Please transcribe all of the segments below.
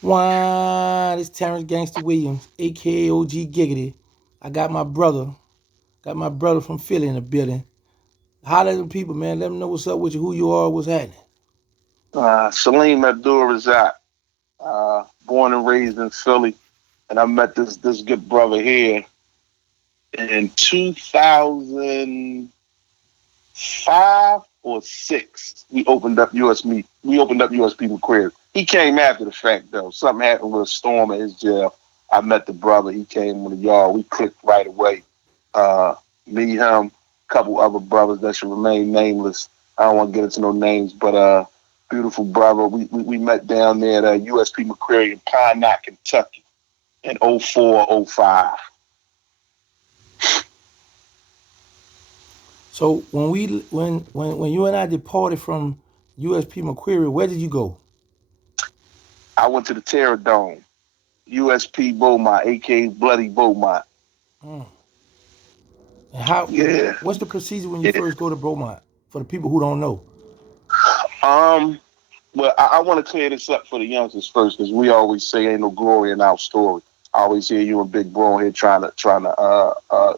Why? This Terrence Gangster Williams, aka OG Giggity. I got my brother from Philly in the building. Holler at them people, man. Let them know what's up with you, who you are, what's happening. Salim Abdul Razak, born and raised in Philly, and I met this good brother here in 2005 or six. We opened up USP McQuarrie. He came after the fact though. Something happened with a storm at his jail. I met the brother. He came in the yard. We clicked right away. Uh, Me, him, a couple other brothers that should remain nameless. I don't want to get into no names, but beautiful brother. We met down there at USP McQuarrie in Pine Knot, Kentucky in '04, '05. So when you and I departed from USP McQuarrie, where did you go? I went to the Terror Dome, USP Beaumont, aka Bloody Beaumont. Mm. And how? Yeah. What's the procedure when you Yeah. first go to Beaumont? For the people who don't know. Um, well, I want to clear this up for the youngsters first because we always say ain't no glory in our story. I always hear you and Big Bro here trying to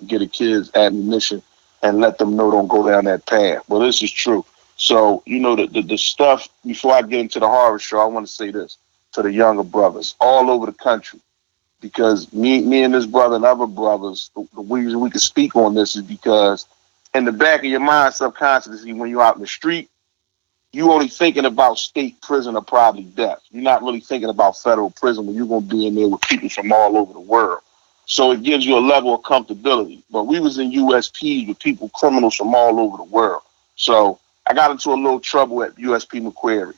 get the kids admonition and let them know don't go down that path. Well, this is true. So the stuff before I get into the horror show, I want to say this to the younger brothers all over the country because me and this brother and other brothers, the reason we can speak on this is because in the back of your mind subconsciously when you're out in the street you only thinking about state prison or probably death. You're not really thinking about federal prison when you're going to be in there with people from all over the world. So it gives you a level of comfortability. But we was in USPs with people, criminals from all over the world. So I got into a little trouble at USP McQuarrie.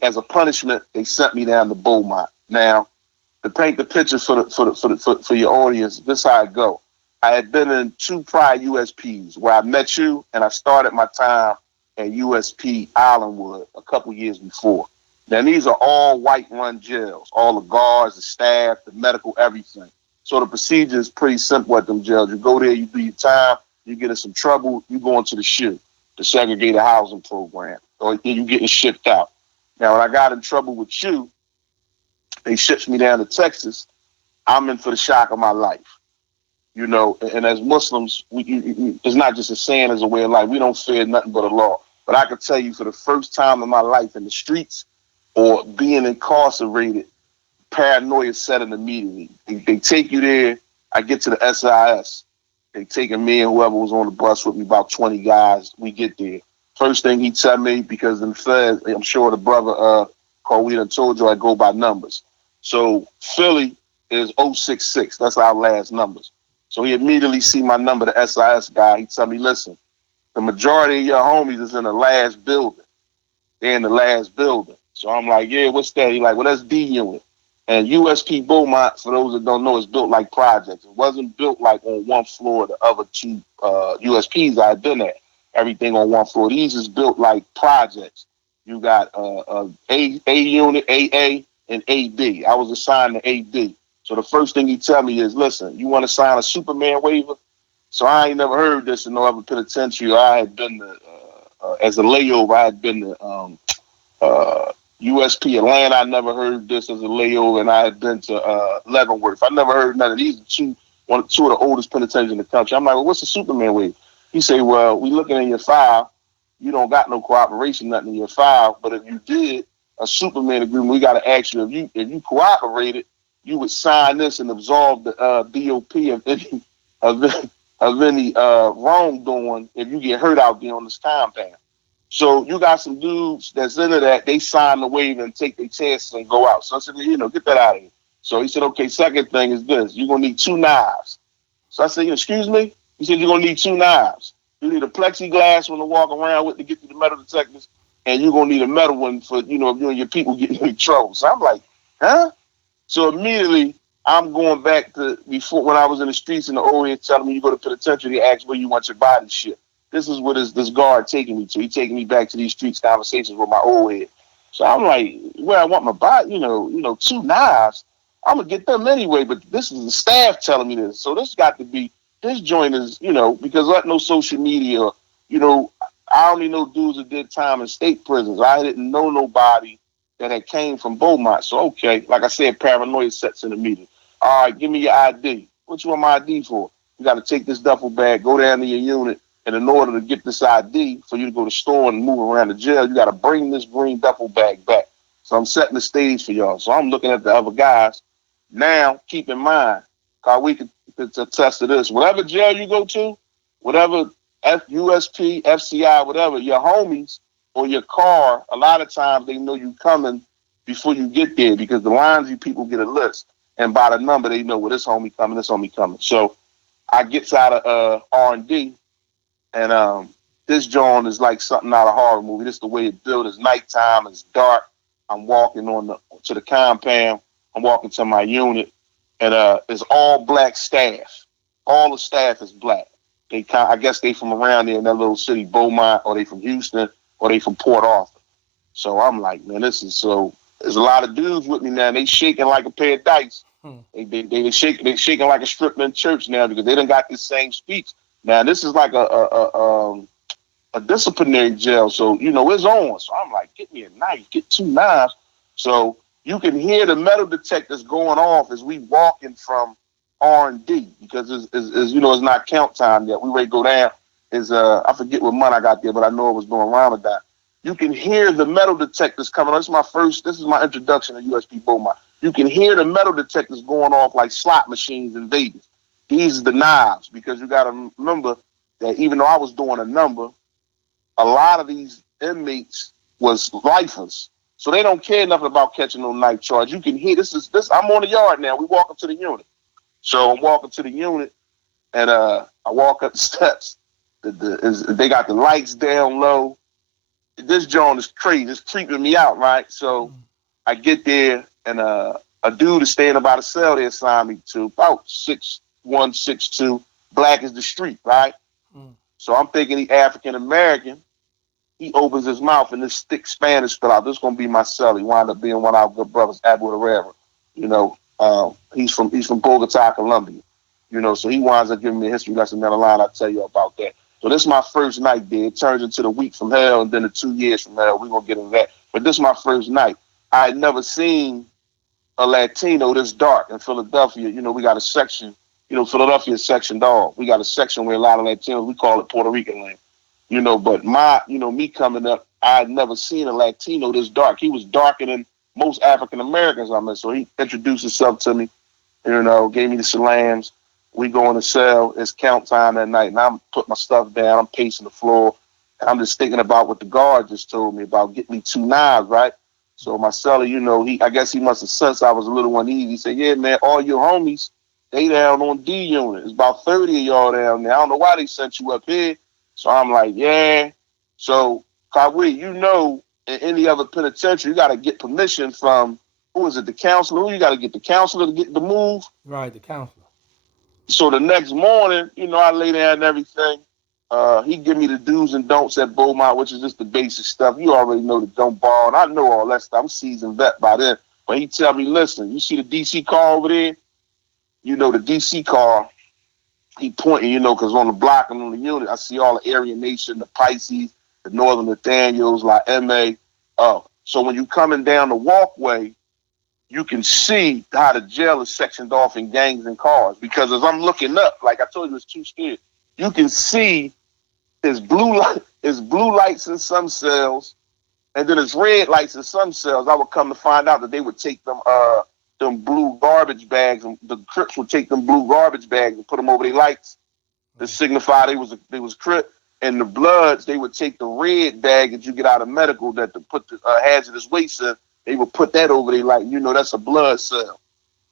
As a punishment, they sent me down to Beaumont. Now, to paint the picture for your audience, this is how it go. I had been in two prior USPs where I met you, and I started my time at USP Islandwood a couple years before. Now these are all white-run jails, all the guards, the staff, the medical, everything. So the procedure is pretty simple at them jails. You go there, you do your time, you get in some trouble, you go into the SHU, the segregated housing program, or you getting shipped out. Now when I got in trouble with you, they shipped me down to Texas. I'm in for the shock of my life. And as Muslims, it's not just a saying, it's a way of life. We don't fear nothing but Allah. But I can tell you for the first time in my life in the streets or being incarcerated, paranoia set in immediately. They take you there. I get to the SIS. They taking me and whoever was on the bus with me, about 20 guys. We get there. First thing he tell me, because in Fed, I'm sure the brother called we done told you I go by numbers. So Philly is 066. That's our last numbers. So he immediately see my number, the SIS guy. He tell me, listen, the majority of your homies is in the last building. They're in the last building. So I'm like, yeah, what's that? He like, well, that's D unit. And USP Beaumont, for those that don't know, is built like projects. It wasn't built like on one floor. The other two USPs I had been at, everything on one floor. These is built like projects. You got A unit, AA, and AD. I was assigned to AD. So the first thing he tell me is, listen, you want to sign a Superman waiver? So I ain't never heard this in no other penitentiary. I had been to, as a layover, I had been to USP Atlanta. I never heard this as a layover, and I had been to Leavenworth. I never heard none of these. Two of the oldest penitentiaries in the country. I'm like, well, what's the Superman waiver? He say, well, we looking in your file. You don't got no cooperation, nothing in your file. But if you did a Superman agreement, we got to ask you if you cooperated, you would sign this and absolve the BOP of any wrongdoing if you get hurt out there on this compound. So you got some dudes that's into that. They sign the waiver and take their chances and go out. So I said, get that out of here. So he said, okay, second thing is this. You're going to need two knives. So I said, excuse me? He said, you're going to need two knives. You need a plexiglass one to walk around with to get to the metal detectors, and you're going to need a metal one for, if you and your people get in trouble. So I'm like, huh? So immediately I'm going back to before when I was in the streets in the old head telling me you go to penitentiary, they ask where you want your body shipped. This is what this guard taking me to. He taking me back to these streets conversations with my old head. So I'm like, where I want my body, two knives. I'm gonna get them anyway, but this is the staff telling me this. So this joint is, because like no social media, I only know dudes that did time in state prisons. I didn't know nobody that had came from Beaumont. So, okay, like I said, paranoia sets in the meeting. All right, give me your ID. What you want my ID for? You got to take this duffel bag, go down to your unit, and in order to get this ID for you to go to the store and move around the jail, you got to bring this green duffel bag back. So I'm setting the stage for y'all. So I'm looking at the other guys. Now, keep in mind, because we can attest to this. Whatever jail you go to, whatever USP, FCI, whatever, your homies or your car, a lot of times they know you coming before you get there because the lines you people get a list. And by the number, they know, well, this homie coming, this homie coming. So I gets out of R&D, and this joint is like something out of a horror movie. This is the way it's built. It's nighttime. It's dark. I'm walking to the compound. I'm walking to my unit, and it's all black staff. All the staff is black. I guess they from around there in that little city, Beaumont, or they from Houston, or they from Port Arthur. So I'm like, man, this is so. There's a lot of dudes with me now. And they shaking like a pair of dice. They shaking like a stripper in church now because they done got this same speech. Now this is like a disciplinary jail, so it's on. So I'm like, get me a knife, get 2 knives. So you can hear the metal detectors going off as we walking from R&D because it's not count time yet. We ready to go down. I forget what month I got there, but I know it was during Ramadan. You can hear the metal detectors coming on. This is my introduction to USP Beaumont. You can hear the metal detectors going off like slot machines in Vegas. These are the knives because you got to remember that even though I was doing a number, a lot of these inmates was lifers. So they don't care nothing about catching no knife charge. You can hear this. I'm on the yard now. We walking to the unit. So I'm walking to the unit, and I walk up the steps. They got the lights down low. This joint is crazy. It's creeping me out, right? So I get there, and a dude is standing by the cell they assigned me to, about 6'1", 6'2", black as the street, right? So I'm thinking he African American. He opens his mouth, and this thick Spanish spill out. This is gonna be my cell. He wound up being one of our good brothers, Abu Herrera. He's from Bogota, Colombia. So he winds up giving me a history lesson down the line. I'll tell you about that. So this is my first night there. It turns into the week from hell and then the 2 years from hell. We're going to get into that. But this is my first night. I had never seen a Latino this dark in Philadelphia. We got a section. Philadelphia is sectioned off. We got a section where a lot of Latinos, we call it Puerto Rican land. But me coming up, I had never seen a Latino this dark. He was darker than most African Americans I met. So he introduced himself to me, gave me the salams. We go in the cell. It's count time that night, and I'm putting my stuff down. I'm pacing the floor. And I'm just thinking about what the guard just told me about getting me 2 knives, right? So my cellie, I guess he must have sensed I was a little uneasy. He said, yeah, man, all your homies, they down on D unit. It's about 30 of y'all down there. I don't know why they sent you up here. So I'm like, yeah. So, Kawhi, in any other penitentiary, you got to get permission from, who is it, the counselor? Who you got to get the counselor to get the move? Right, the counselor. So the next morning, I lay down and everything. He give me the do's and don'ts at Beaumont, which is just the basic stuff. You already know the don't borrow, and I know all that stuff. I'm seasoned vet by then. But he tell me, listen, you see the DC car over there? The DC car, he pointing, because on the block and on the unit, I see all the Aryan Nation, the Pisces, the Northern Nathaniels, like M.A. So when you coming down the walkway, you can see how the jail is sectioned off in gangs and cars. Because as I'm looking up, like I told you, it's 2 stairs. You can see there's blue lights in some cells, and then there's red lights in some cells. I would come to find out that they would take them blue garbage bags, and the Crips would take them blue garbage bags and put them over their lights to signify they was Crip. And the Bloods, they would take the red bag that you get out of medical that to put the hazardous waste in. They would put that over there like, that's a blood cell.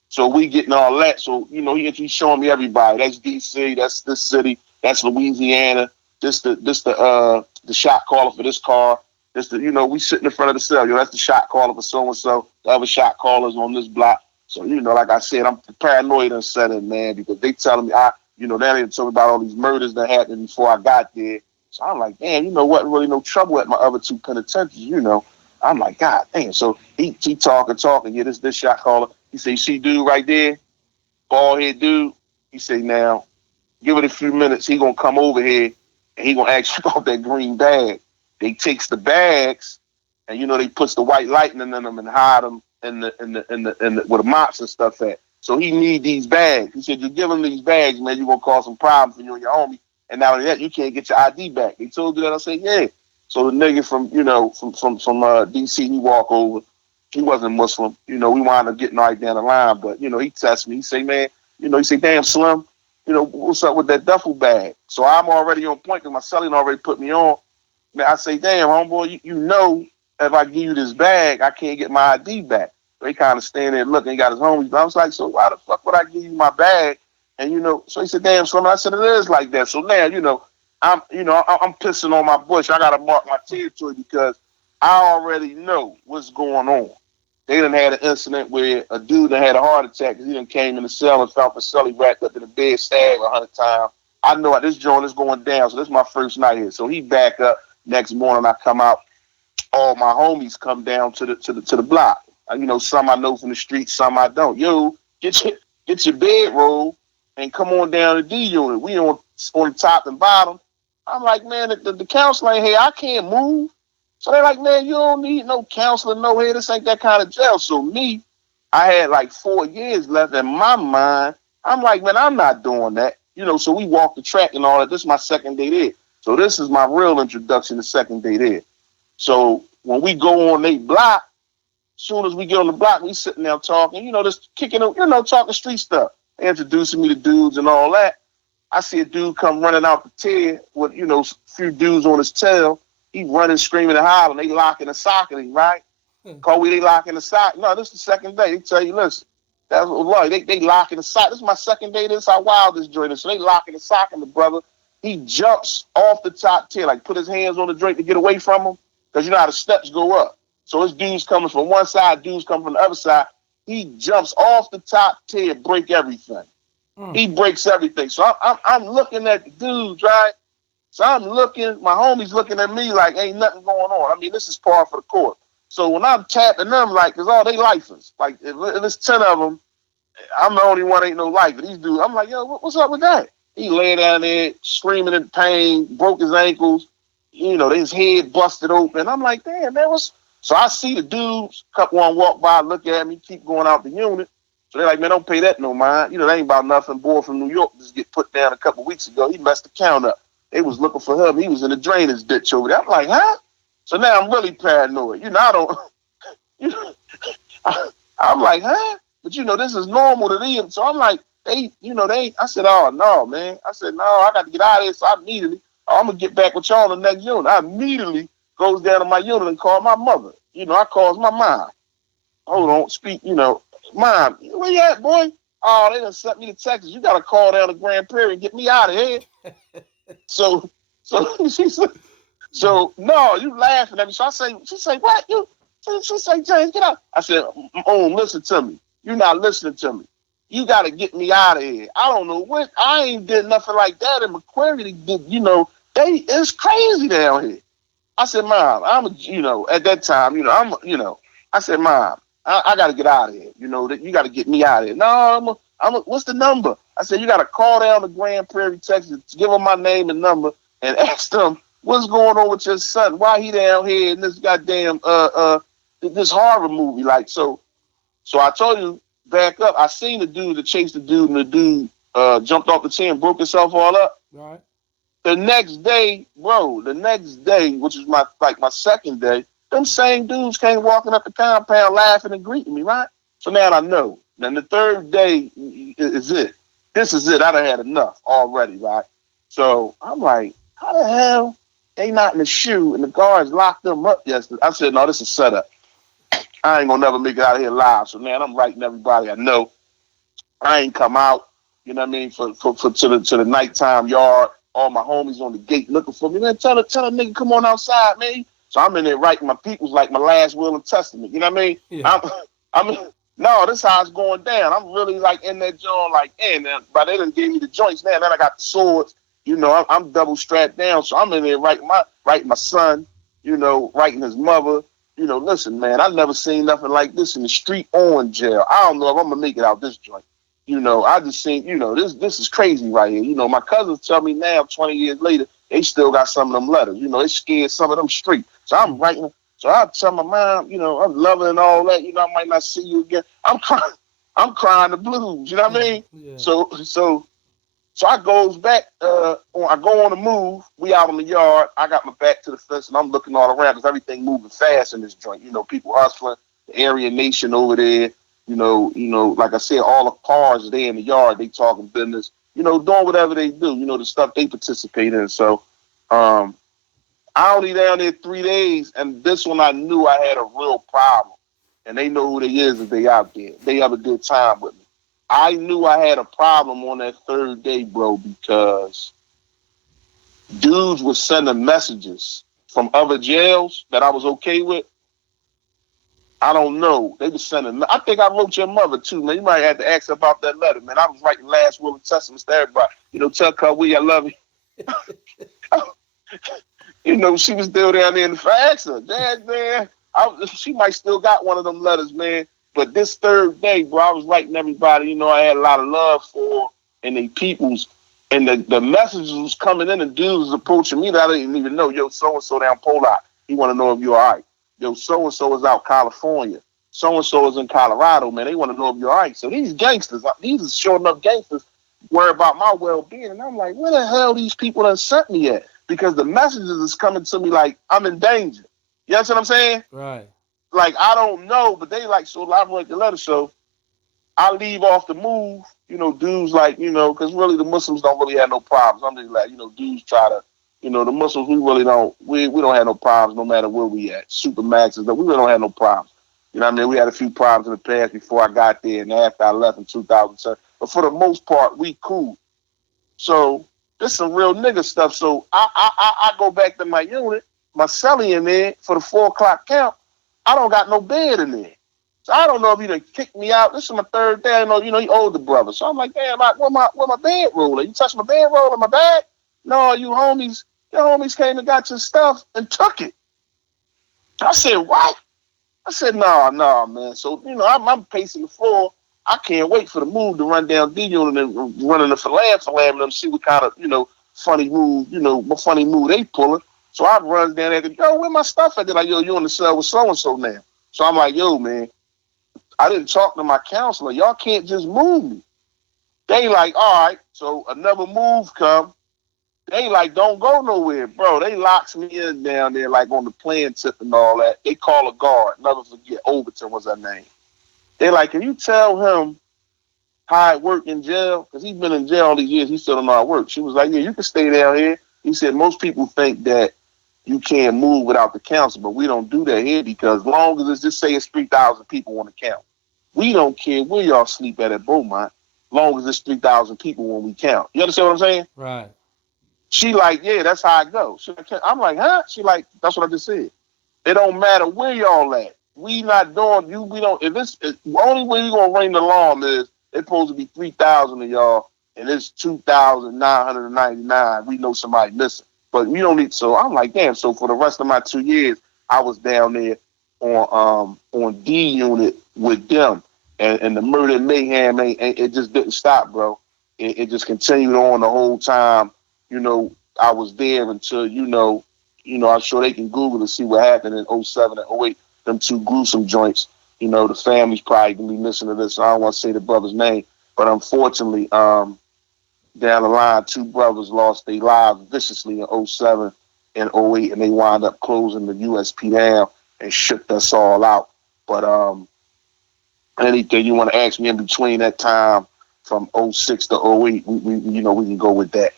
So we getting all that. So, he's showing me everybody. That's DC, that's this city, that's Louisiana, this the shot caller for this car. This we sitting in front of the cell. That's the shot caller for so-and-so. The other shot callers on this block. So, like I said, I'm paranoid and setting, man, because they telling me, they didn't tell me about all these murders that happened before I got there. So I'm like, damn, wasn't really no trouble at my other 2 penitentiaries, I'm like, God damn. So he talking. Yeah, this shot caller. He say, you see dude right there? Bald head dude. He say, now, give it a few minutes. He gonna come over here and he gonna ask you about that green bag. They takes the bags and they puts the white lightning in them and hide them in the where the mops and stuff at. So he need these bags. He said, you give him these bags, man, you're gonna cause some problems for you and your homie. And now that you can't get your ID back. They told you that. I said, yeah. So the nigga from DC, he walk over. He wasn't Muslim. We wound up getting right down the line, but he text me. He say, man, he say, damn Slim, what's up with that duffel bag? So I'm already on point because my celly already put me on. Man, I say, damn, homeboy, if I give you this bag, I can't get my ID back. So he kind of standing there looking. He got his homies. I was like, so why the fuck would I give you my bag? And so he said, damn, Slim. I said, it is like that. So now, I'm pissing on my bush. I gotta mark my territory because I already know what's going on. They done had an incident where a dude that had a heart attack because he done came in the cell and found Pacelli wrapped up in the bed, stabbed 100 times. I know this joint is going down, so this is my first night here. So he back up. Next morning I come out. All my homies come down to the block. Some I know from the street, some I don't. Yo, get your bedroll and come on down to D unit. We on top and bottom. I'm like, man, the counselor ain't here. I can't move. So they're like, man, you don't need no counselor, no here. This ain't that kind of jail. So me, I had like 4 years left in my mind. I'm like, man, I'm not doing that. So we walked the track and all that. This is my second day there. So this is my real introduction to second day there. So when we go on they block, as soon as we get on the block, we sitting there talking, just kicking, talking street stuff. They introducing me to dudes and all that. I see a dude come running out the tier with, a few dudes on his tail. He running, screaming, and hollering. They locking and socking him, right? Kobe, they locking the sock. No, this is the second day. They tell you, listen, that's what they locking the sock. This is my second day. This is how wild this joint is. So they locking the socking the brother. He jumps off the top tier, like put his hands on the drink to get away from him, because you know how the steps go up. So his dude's coming from one side, dude's coming from the other side. He jumps off the top tier, break everything. He breaks everything. So I'm looking at the dudes, right? So I'm looking, my homie's looking at me like ain't nothing going on. I mean, this is par for the course. So when I'm tapping them, like, because all they lifers. Like, if it's 10 of them, I'm the only one ain't no lifer. These dudes, I'm like, yo, what's up with that? He lay down there screaming in pain, broke his ankles, his head busted open. I'm like, damn, man, what's... So I see the dudes, couple one walk by, look at me, keep going out the unit. So they're like, man, don't pay that no mind. That ain't about nothing. Boy from New York just get put down a couple weeks ago. He messed the count up. They was looking for him. He was in the drainage ditch over there. I'm like, huh? So now I'm really paranoid. I don't... I'm like, huh? But, this is normal to them. So I'm like, I said, oh, no, man. I said, no, I got to get out of here. So I immediately, I'm going to get back with y'all in the next unit. I immediately goes down to my unit and call my mother. I calls my mom. Hold on, speak, Mom, where you at, boy? Oh, they done sent me to Texas. You got to call down to Grand Prairie and get me out of here. So she said, no, you laughing at me. So she say, what? She say, James, get out. I said, listen to me. You're not listening to me. You got to get me out of here. I don't know what. I ain't did nothing like that in Macquarie. It's crazy down here. I said, Mom, at that time, I said, Mom, I got to get out of here. That you got to get me out of here. No, what's the number? I said, you got to call down to Grand Prairie, Texas, give them my name and number and ask them what's going on with your son. Why he down here in this goddamn, this horror movie? Like, so I told you, back up. I seen the dude that chased the dude and the dude jumped off the chair and broke himself all up. Right. The next day, which is my second day, them same dudes came walking up the compound laughing and greeting me, right? So now I know. Then the third day is it. This is it. I done had enough already, right? So I'm like, how the hell they not in the shoe and the guards locked them up yesterday? I said, no, this is set up. I ain't gonna never make it out of here live. So now I'm writing everybody I know. I ain't come out, you know what I mean, for to the nighttime yard. All my homies on the gate looking for me. Man, tell a nigga come on outside, man. So I'm in there writing my people's like my last will and testament. You know what I mean? Yeah. No, this how it's going down. I'm really like in that joint, like, but they done gave me the joints now. Then I got the swords. I'm double strapped down. So I'm in there writing my son, writing his mother. Listen, man, I've never seen nothing like this in the street or in jail. I don't know if I'm gonna make it out this joint. I just seen, this is crazy right here. My cousins tell me now, 20 years later, they still got some of them letters. They scared some of them straight. So I'm writing. So I tell my mom, I'm loving and all that. I might not see you again. I'm crying. I'm crying the blues. You know what I mean? Yeah. So I goes back. I go on the move. We out in the yard. I got my back to the fence, and I'm looking all around because everything moving fast in this joint. People hustling. The Aryan Nation over there. Like I said, all the cars there in the yard. They talking business. Doing whatever they do. The stuff they participate in. So, I only down there 3 days, and this one I knew I had a real problem. And they know who they is if they out there. They have a good time with me. I knew I had a problem on that third day, bro, because dudes were sending messages from other jails that I was okay with. I don't know. They were sending. I think I wrote your mother too, man. You might have to ask about that letter, man. I was writing last will and testaments to everybody. Tell Kawi I love you. She was still down there in the facts. Man, she might still got one of them letters, man. But this third day, bro, I was writing everybody, I had a lot of love for and they peoples. And the messages was coming in and dudes was approaching me that I didn't even know. Yo, so-and-so down Pollock. He want to know if you're all right. Yo, so-and-so is out California. So-and-so is in Colorado, man. They want to know if you're all right. So these gangsters, these are sure enough gangsters, worry about my well-being. And I'm like, where the hell these people done sent me at? Because the messages is coming to me like I'm in danger. You know what I'm saying? Right. Like, I don't know, but they like, so I write the letter. So I leave off the move, dudes like, because really the Muslims don't really have no problems. I'm just like, dudes try to, the Muslims, we really don't, we don't have no problems no matter where we at. Supermaxes, we really don't have no problems. You know what I mean? We had a few problems in the past before I got there and after I left in 2007. But for the most part, we cool. So this is some real nigga stuff. So I go back to my unit, my cellie in there for the 4 o'clock count. I don't got no bed in there. So I don't know if he done kicked me out. This is my third day. I know, he older brother. So I'm like, damn, where my bedroll? You touched my bedroll in my bag? No, your homies came and got your stuff and took it. I said, what? I said, no, man. So, I'm pacing the floor. I can't wait for the move to run down D unit and run in the Falam and them, see what kind of, funny move, what funny move they pulling. So I run down there and go, yo, where my stuff at? They're like, yo, you in the cell with so-and-so now. So I'm like, yo, man, I didn't talk to my counselor. Y'all can't just move me. They like, all right. So another move come. They like, don't go nowhere, bro. They locks me in down there like on the playing tip and all that. They call a guard. Never forget, Overton was her name. They like, can you tell him how it worked in jail? Because he's been in jail all these years. He still don't know how it works. She was like, yeah, you can stay down here. He said, most people think that you can't move without the council, but we don't do that here because long as it's just say it's 3,000 people on the count. We don't care where y'all sleep at Beaumont, long as it's 3,000 people when we count. You understand what I'm saying? Right. She like, yeah, that's how I go. I'm like, huh? She like, that's what I just said. It don't matter where y'all at. We not doing you. We don't. The only way we gonna ring the alarm is it's supposed to be 3,000 of y'all, and it's 2,999. We know somebody missing. But we don't need, so I'm like, damn, so for the rest of my 2 years, I was down there on D unit with them. And the murder and mayhem, it just didn't stop, bro. It just continued on the whole time. I was there until, I'm sure they can Google to see what happened in 07 and 08, them 2 gruesome joints. The family's probably going to be listening to this. So I don't want to say the brother's name. But unfortunately, down the line, 2 brothers lost their lives viciously in 07 and 08, and they wound up closing the USP down and shook us all out. But anything you want to ask me in between that time from 06 to 08, we can go with that.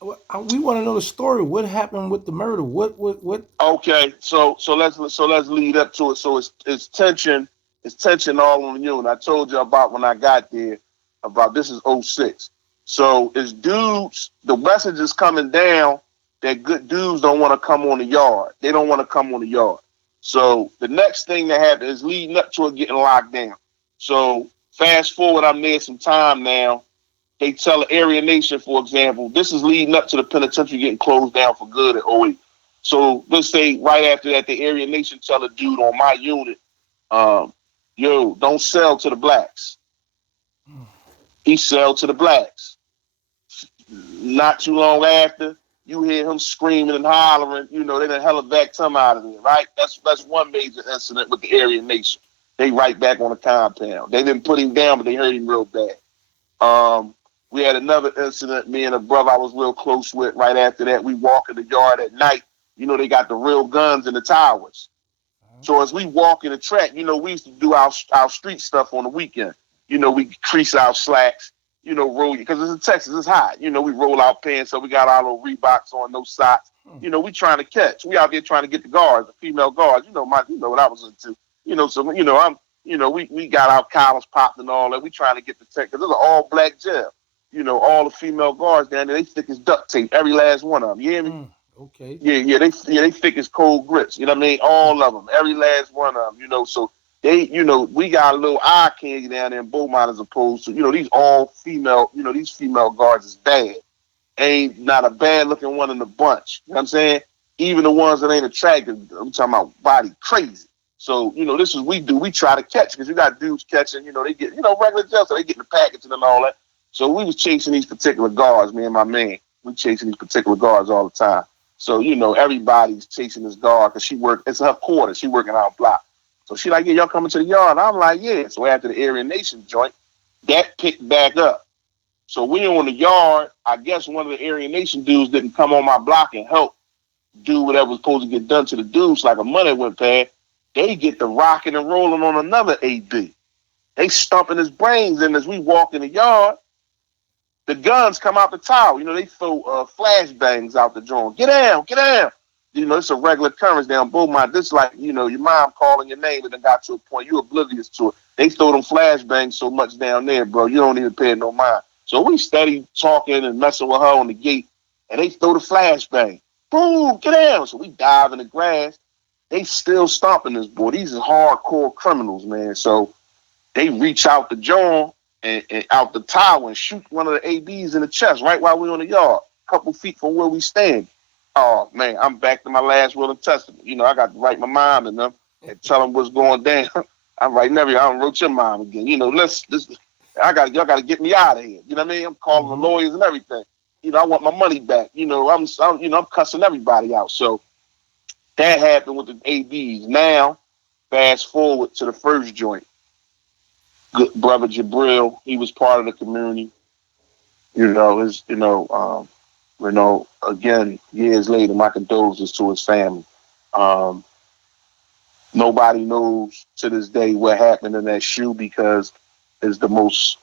We want to know the story. What happened with the murder? What? Okay, so let's lead up to it. So it's tension all on the unit. I told you about when I got there. About this is 06. So it's dudes, the message is coming down that good dudes don't want to come on the yard. They don't want to come on the yard. So the next thing that happened is leading up to it getting locked down. So fast forward, I'm there some time now. They tell the Aryan Nation, for example, this is leading up to the penitentiary getting closed down for good at 08. So let's say right after that, the Aryan Nation tell a dude on my unit, yo, don't sell to the blacks. He sell to the blacks. Not too long after, You hear him screaming and hollering. You know, they done hella back him out of there, right? That's one major incident with the Aryan Nation. They right back on the compound. They didn't put him down, but they hurt him real bad. We had another incident, me and a brother I was real close with. Right after that, we walk in the yard at night. You know, they got the real guns in the towers. So as we walk in the track, you know, we used to do our street stuff on the weekend. You know, we crease our slacks, you know, roll, because it's in Texas, it's hot. You know, we roll our pants, so we got our little Reeboks on, no socks. You know, we trying to catch. We out there trying to get the guards, the female guards. You know, what I was into. You know, so, you know, we got our collars popped and all that. We trying to get the tech, because it's an all-black jail. You know, all the female guards down there, they thick as duct tape, every last one of them. You hear me? Okay. Yeah, they thick as cold grits. You know what I mean? All of them, every last one of them. You know, so they, you know, we got a little eye candy down there in Beaumont as opposed to, you know, these all female. You know, these female guards is bad. Ain't not a bad looking one in the bunch. You know what I'm saying? Even the ones that ain't attractive, I'm talking about body crazy. So, you know, this is we do. We try to catch, because you got dudes catching. You know, they get, you know, regular jail, so they get the packaging and all that. So we was chasing these particular guards, me and my man. We chasing these particular guards all the time. So, you know, everybody's chasing this guard because she worked, it's her quarter. She working our block. So she like, yeah, y'all coming to the yard? And I'm like, yeah. So after the Aryan Nation joint, that picked back up. So we on the yard. I guess one of the Aryan Nation dudes didn't come on my block and help do whatever was supposed to get done to the dudes. Like a money went past. They get the rocking and rolling on another AB. They stumping his brains in as we walk in the yard. The guns come out the tower. You know, they throw flashbangs out the joint. Get down, get down. You know, it's a regular occurrence down Beaumont. This is like, you know, your mom calling your name and then got to a point. You're oblivious to it. They throw them flashbangs so much down there, bro. You don't even pay no mind. So we steady talking and messing with her on the gate, and they throw the flashbang. Boom, get down. So we dive in the grass. They still stomping this boy. These are hardcore criminals, man. So they reach out the jaw and out the tower and shoot one of the ABs in the chest right while we're on the yard, a couple feet from where we stand. Oh, man, I'm back to my last will and testament. You know, I got to write my mom and them and tell them what's going down. I'm writing I don't wrote your mom again. You know, y'all got to get me out of here. You know what I mean? I'm calling the lawyers and everything. You know, I want my money back. You know, I'm cussing everybody out. So that happened with the ABs. Now, fast forward to the first joint. Good brother Jabril, he was part of the community. Again, years later, my condolences to his family. Nobody knows to this day what happened in that shoe, because it's the most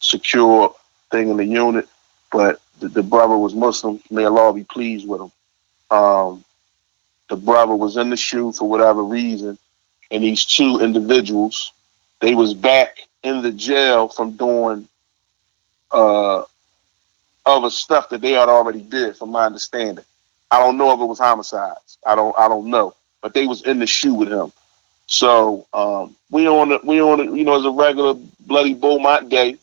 secure thing in the unit. But the brother was Muslim. May Allah be pleased with him. The brother was in the shoe for whatever reason, and these two individuals, they was back in the jail from doing other stuff that they had already did, from my understanding. I don't know if it was homicides. I don't know, but they was in the shoe with him. So we on it, you know, it's a regular Bloody Beaumont day.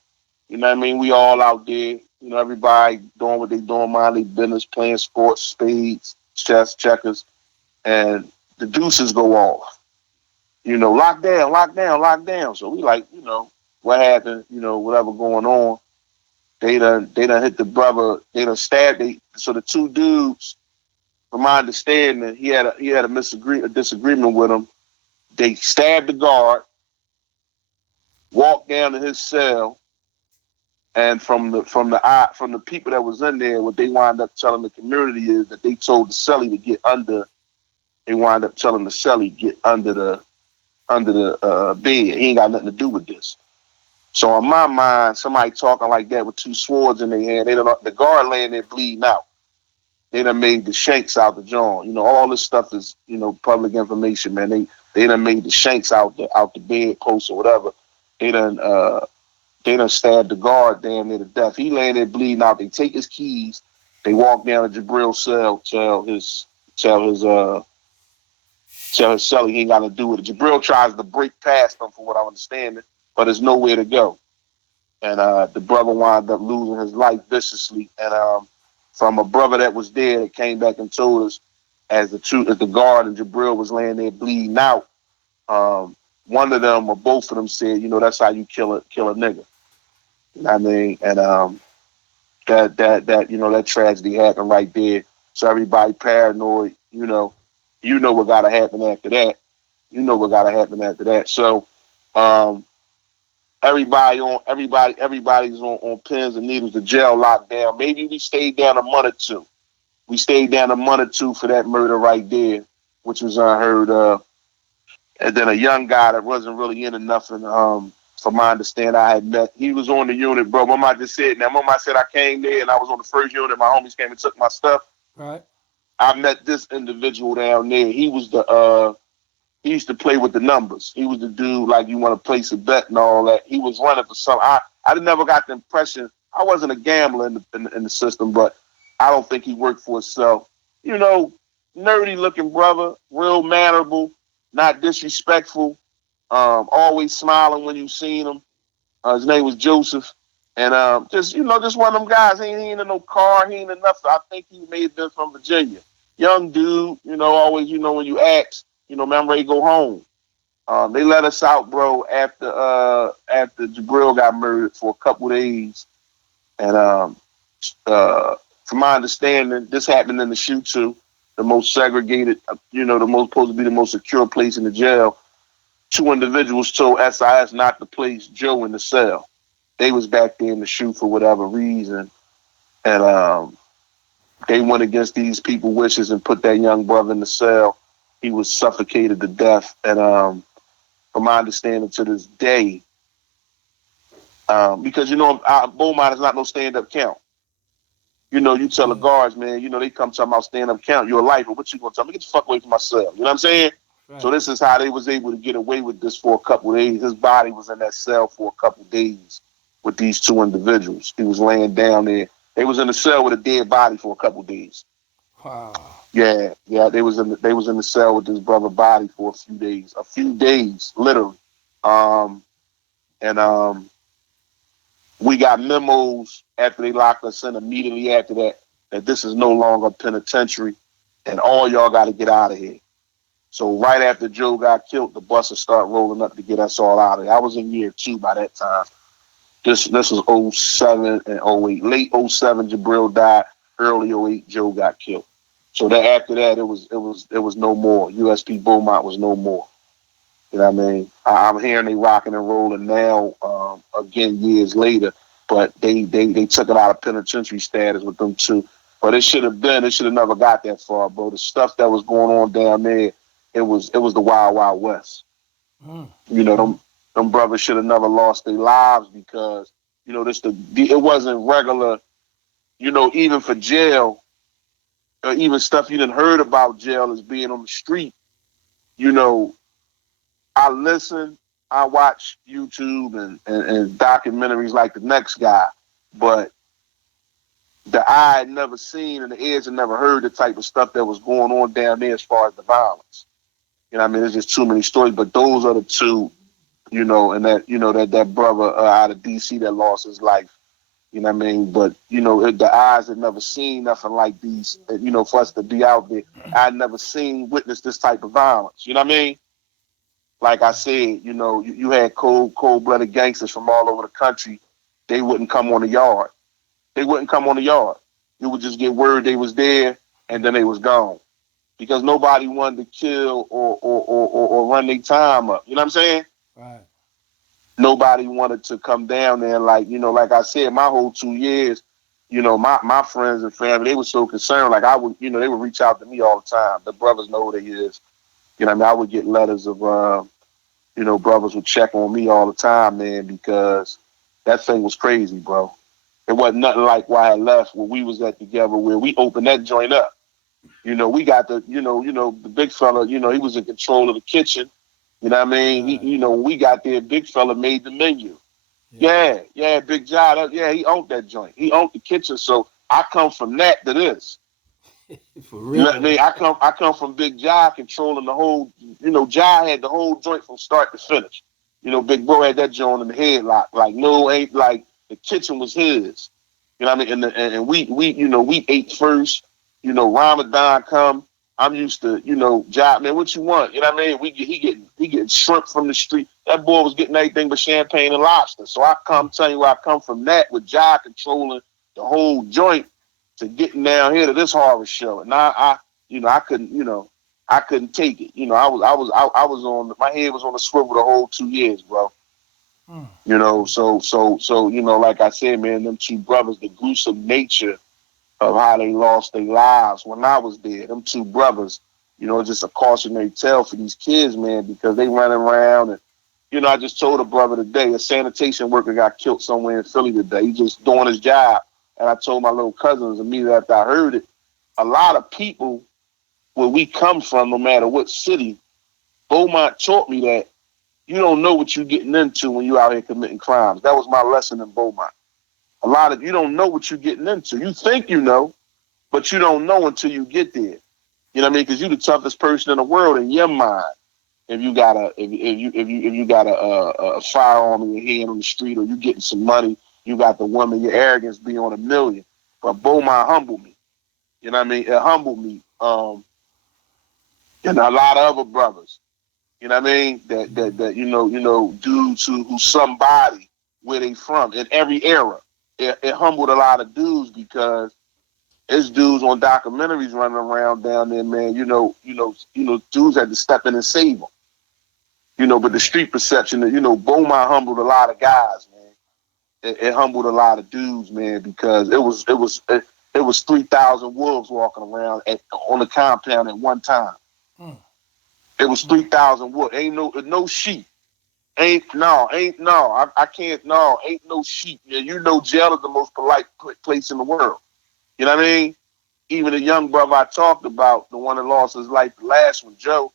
You know what I mean? We all out there. You know, everybody doing what they doing, mind their business, playing sports, spades, chess, checkers, and the deuces go off. You know, lock down, lock down, lock down. So we like, you know, what happened, you know, whatever going on. They done hit the brother, they done stabbed. So the two dudes, from my understanding, he had a disagreement with him. They stabbed the guard, walked down to his cell, and from the people that was in there, what they wound up telling the community is that they told the celly to get under. They wound up telling the celly get under the bed. He ain't got nothing to do with this. So in my mind, somebody talking like that with two swords in their hand, the guard laying there bleeding out. They done made the shanks out the jaw. You know, all this stuff is, you know, public information, man. They done made the shanks out the bed post or whatever. They done stabbed the guard damn near to death. He laying there bleeding out. They take his keys. They walk down to Jabril's cell, tell his cell he ain't got to do with it. Jabril tries to break past them, for what I'm understanding, but there's nowhere to go. And the brother wound up losing his life viciously. And from a brother that was there that came back and told us, as the guard and Jabril was laying there bleeding out, one of them or both of them said, you know, that's how you kill a nigga. You know what I mean? And that you know, that tragedy happened right there. So everybody paranoid, you know what gotta happen after that. You know what gotta happen after that. So um, everybody's on pins and needles. The jail locked down. Maybe we stayed down a month or two. We stayed down a month or two for that murder right there, which was unheard of. And then a young guy that wasn't really into nothing, from my understanding, I had met. He was on the unit, bro. Mama just said, now Mama said I came there and I was on the first unit. My homies came and took my stuff. Right. I met this individual down there. He was he used to play with the numbers. He was the dude, like, you want to place a bet and all that. He was running for some. I never got the impression. I wasn't a gambler in the system, but I don't think he worked for himself. Nerdy looking brother, real mannerable, not disrespectful, always smiling when you seen him. His name was Joseph. And just one of them guys. He ain't in no car. He ain't in nothing. I think he may have been from Virginia. Young dude, always, when you ask, man, I'm ready to go home. They let us out, bro, after Jabril got murdered for a couple days. And from my understanding, this happened in the shoot too, the most segregated, the most supposed to be the most secure place in the jail. Two individuals told SIS not to place Joe in the cell. They was back there in the shoot for whatever reason. And they went against these people's wishes and put that young brother in the cell. He was suffocated to death. And from my understanding to this day, because, Beaumont is not no stand-up count. You tell the guards, man, they come talking about stand-up count. You're a lifer. What you going to tell me? Get the fuck away from my cell. You know what I'm saying? Right. So this is how they was able to get away with this for a couple of days. His body was in that cell for a couple of days with these two individuals. He was laying down there. They was in the cell with a dead body for a couple of days. Wow. Yeah. They was in the cell with this brother's body for a few days, literally. And we got memos after they locked us in immediately after that this is no longer a penitentiary, and all y'all got to get out of here. So right after Joe got killed, the buses start rolling up to get us all out of here. I was in year 2 by that time. This was 07 and 08. Late 07, Jabril died. Early 08, Joe got killed. So that after that, it was no more. USP Beaumont was no more. You know what I mean? I'm hearing they rocking and rolling now, again, years later, but they took it out of penitentiary status with them too. But it should have never got that far, bro. The stuff that was going on down there, it was the Wild Wild West. Them brothers should have never lost their lives because, it wasn't regular, even for jail, or even stuff you didn't heard about jail as being on the street. I listen, I watch YouTube and documentaries like the next guy, but the eye had never seen and the ears had never heard the type of stuff that was going on down there as far as the violence. There's just too many stories, but those are the two, and that brother out of DC that lost his life. You know what I mean? But, the eyes had never seen nothing like these, for us to be out there. I had never witnessed this type of violence. You know what I mean? Like I said, you had cold-blooded gangsters from all over the country. They wouldn't come on the yard. You would just get word they was there, and then they was gone. Because nobody wanted to kill or run their time up. You know what I'm saying? Right. Nobody wanted to come down there and like I said, my whole 2 years, my friends and family, they were so concerned. Like I would, they would reach out to me all the time. The brothers know who they is. I would get letters of, brothers would check on me all the time, man, because that thing was crazy, bro. It wasn't nothing like why I left where we was at together, where we opened that joint up. We got the big fella, he was in control of the kitchen. You know what I mean? Right. When we got there, big fella made the menu. Yeah, Big John. He owned that joint. He owned the kitchen. So I come from that to this. For real. You know what I mean? I come from Big John controlling the whole, John had the whole joint from start to finish. Big Bro had that joint in the headlock. Like, no, ain't like the kitchen was his. You know what I mean? And we ate first. Ramadan come. I'm used to, John, man, what you want? You know what I mean? He getting shrimp from the street. That boy was getting anything but champagne and lobster. So I come tell you where I come from that with John controlling the whole joint to getting down here to this horror show. And I couldn't take it. I was on, my head was on the swivel the whole 2 years, bro. So like I said, man, them two brothers, the gruesome nature of how they lost their lives when I was there. Them two brothers, just a cautionary tale for these kids, man, because they running around and, I just told a brother today, a sanitation worker got killed somewhere in Philly today. He just doing his job. And I told my little cousins immediately after I heard it, a lot of people where we come from, no matter what city, Beaumont taught me that you don't know what you're getting into when you're out here committing crimes. That was my lesson in Beaumont. A lot of you don't know what you're getting into. You think you know, but you don't know until you get there. You know what I mean? Because you're the toughest person in the world in your mind. If you got a firearm in your hand on the street, or you getting some money, you got the woman, your arrogance be on a million. But Beaumont humbled me. You know what I mean? It humbled me. And a lot of other brothers. You know what I mean? That dudes who somebody where they from in every era. It humbled a lot of dudes because it's dudes on documentaries running around down there, man. Dudes had to step in and save them. But the street perception that Beaumont humbled a lot of guys, man. It humbled a lot of dudes, man, because it was 3,000 wolves walking around on the compound at one time. It was 3,000 wolves. Ain't no sheep. I can't. No, ain't no sheep. Yeah, jail is the most polite place in the world. You know what I mean? Even the young brother I talked about, the one that lost his life, the last one, Joe,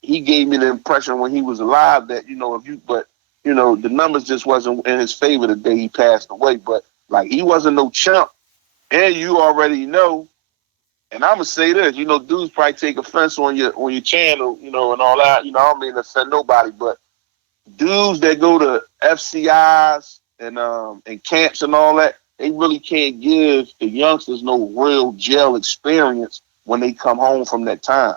he gave me the impression when he was alive that, the numbers just wasn't in his favor the day he passed away. But, like, he wasn't no chump. And you already know, and I'm going to say this, dudes probably take offense on your channel, and all that. I don't mean to offend nobody, but dudes that go to FCIs and camps and all that, they really can't give the youngsters no real jail experience when they come home from that time.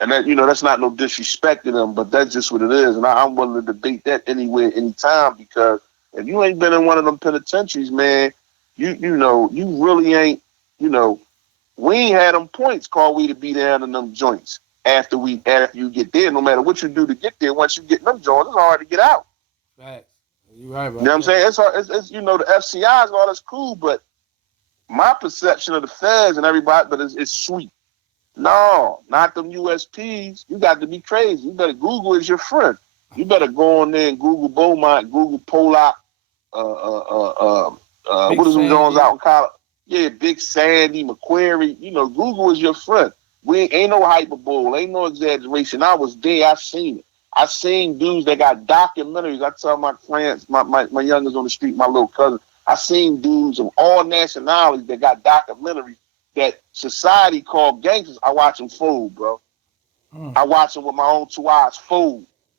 And that, that's not no disrespect to them, but that's just what it is. And I'm willing to debate that anywhere, anytime, because if you ain't been in one of them penitentiaries, man, you really ain't, we ain't had them points called we to be down in them joints after you get there. No matter what you do to get there, once you get in them joints, it's hard to get out. Right. You're right, bro. You know what I'm saying? It's the FCIs and all that's cool, but my perception of the feds and everybody, but it's sweet. No, not them USPs. You got to be crazy. You better Google is your friend. You better go on there and Google Beaumont, Google Pollock, what is them Jones out in college? Yeah, Big Sandy, McQuarrie. Google is your friend. We ain't no hyperbole, ain't no exaggeration. I was there, I seen it. I seen dudes that got documentaries. I tell my friends, my youngest on the street, my little cousin, I seen dudes of all nationalities that got documentaries that society called gangsters. I watch them fold, bro. I watch them with my own two eyes fold.